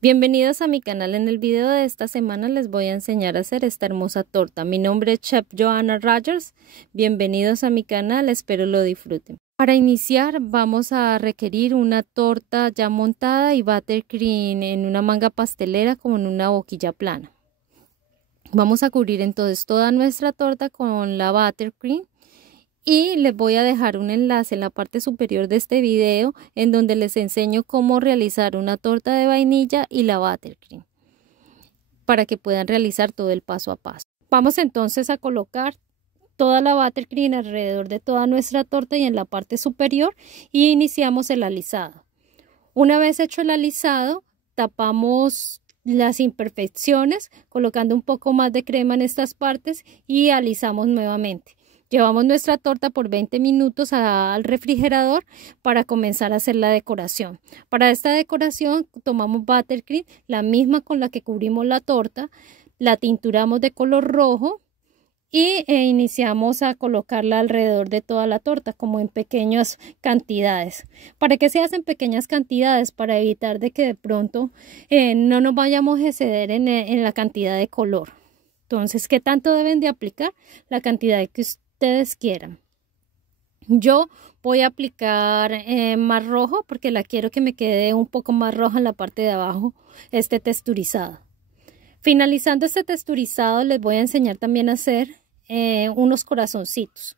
Bienvenidos a mi canal. En el video de esta semana les voy a enseñar a hacer esta hermosa torta. Mi nombre es Chef Joanna Rogers. Bienvenidos a mi canal, espero lo disfruten. Para iniciar vamos a requerir una torta ya montada y buttercream en una manga pastelera como en una boquilla plana. Vamos a cubrir entonces toda nuestra torta con la buttercream. Y les voy a dejar un enlace en la parte superior de este video en donde les enseño cómo realizar una torta de vainilla y la buttercream para que puedan realizar todo el paso a paso. Vamos entonces a colocar toda la buttercream alrededor de toda nuestra torta y en la parte superior y iniciamos el alisado. Una vez hecho el alisado, tapamos las imperfecciones colocando un poco más de crema en estas partes y alisamos nuevamente. Llevamos nuestra torta por 20 minutos al refrigerador para comenzar a hacer la decoración. Para esta decoración tomamos buttercream, la misma con la que cubrimos la torta, la tinturamos de color rojo y iniciamos a colocarla alrededor de toda la torta como en pequeñas cantidades. ¿Para qué se hacen pequeñas cantidades? Para evitar de que de pronto no nos vayamos a exceder en la cantidad de color. Entonces, ¿qué tanto deben de aplicar? La cantidad que ustedes quieran. Yo voy a aplicar más rojo porque la quiero que me quede un poco más roja en la parte de abajo, este texturizado. Finalizando este texturizado les voy a enseñar también a hacer unos corazoncitos.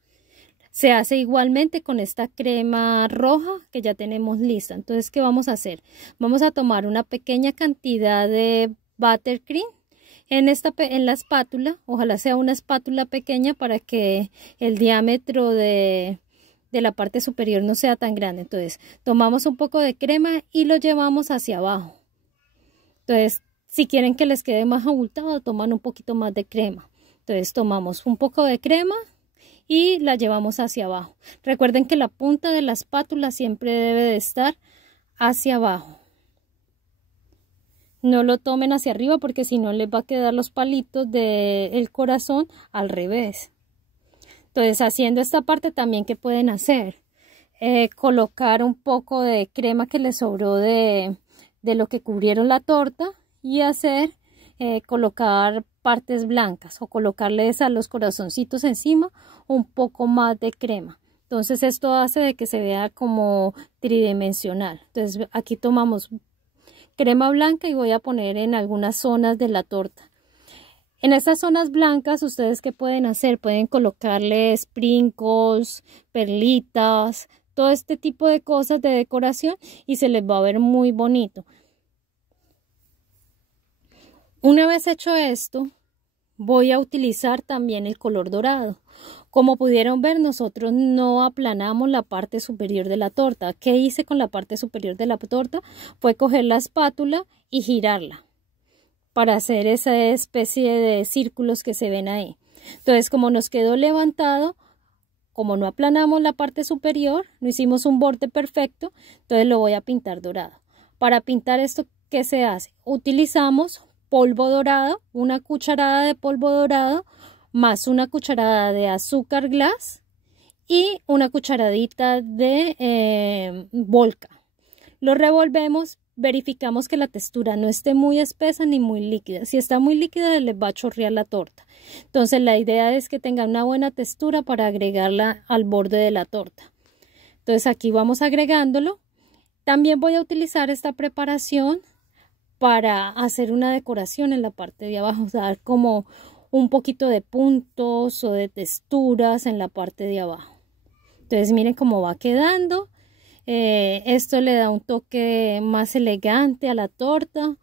Se hace igualmente con esta crema roja que ya tenemos lista. Entonces, ¿qué vamos a hacer? Vamos a tomar una pequeña cantidad de buttercream en la espátula, ojalá sea una espátula pequeña para que el diámetro de la parte superior no sea tan grande. Entonces tomamos un poco de crema y lo llevamos hacia abajo. Entonces si quieren que les quede más abultado, toman un poquito más de crema. Entonces tomamos un poco de crema y la llevamos hacia abajo. Recuerden que la punta de la espátula siempre debe de estar hacia abajo. No lo tomen hacia arriba porque si no les va a quedar los palitos del corazón al revés. Entonces, haciendo esta parte también, ¿qué pueden hacer? Colocar un poco de crema que les sobró de lo que cubrieron la torta y colocar partes blancas o colocarles a los corazoncitos encima un poco más de crema. Entonces, esto hace de que se vea como tridimensional. Entonces, aquí tomamos crema blanca y voy a poner en algunas zonas de la torta. En estas zonas blancas, ¿ustedes qué pueden hacer? Pueden colocarle sprinkles, perlitas, todo este tipo de cosas de decoración y se les va a ver muy bonito. Una vez hecho esto, voy a utilizar también el color dorado. Como pudieron ver, nosotros no aplanamos la parte superior de la torta. ¿Qué hice con la parte superior de la torta? Fue coger la espátula y girarla para hacer esa especie de círculos que se ven ahí. Entonces, como nos quedó levantado, como no aplanamos la parte superior, no hicimos un borde perfecto, entonces lo voy a pintar dorado. Para pintar esto, ¿qué se hace? Utilizamos polvo dorado, una cucharada de polvo dorado, más una cucharada de azúcar glass y una cucharadita de volca. Lo revolvemos, verificamos que la textura no esté muy espesa ni muy líquida. Si está muy líquida les va a chorrear la torta. Entonces la idea es que tenga una buena textura para agregarla al borde de la torta. Entonces aquí vamos agregándolo. También voy a utilizar esta preparación para hacer una decoración en la parte de abajo, dar como un poquito de puntos o de texturas en la parte de abajo. Entonces miren cómo va quedando. Esto le da un toque más elegante a la torta.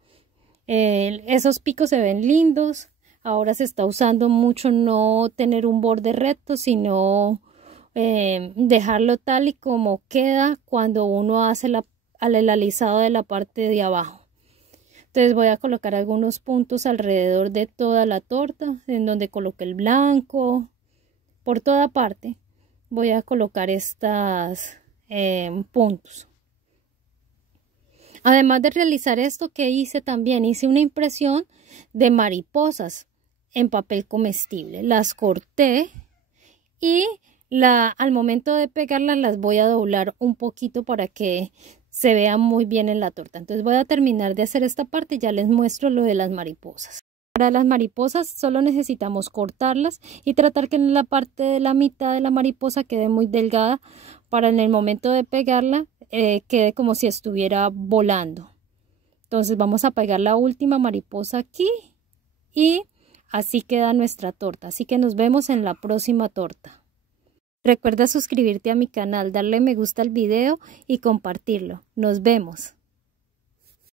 Esos picos se ven lindos. Ahora se está usando mucho no tener un borde recto, sino dejarlo tal y como queda cuando uno hace el alisado de la parte de abajo. Entonces voy a colocar algunos puntos alrededor de toda la torta, en donde coloqué el blanco, por toda parte. Voy a colocar estos puntos. Además de realizar esto, que hice también, hice una impresión de mariposas en papel comestible. Las corté y Al momento de pegarlas las voy a doblar un poquito para que se vean muy bien en la torta. Entonces voy a terminar de hacer esta parte y ya les muestro lo de las mariposas. Para las mariposas solo necesitamos cortarlas y tratar que en la parte de la mitad de la mariposa quede muy delgada para en el momento de pegarla quede como si estuviera volando. Entonces vamos a pegar la última mariposa aquí y así queda nuestra torta. Así que nos vemos en la próxima torta. Recuerda suscribirte a mi canal, darle me gusta al video y compartirlo. Nos vemos.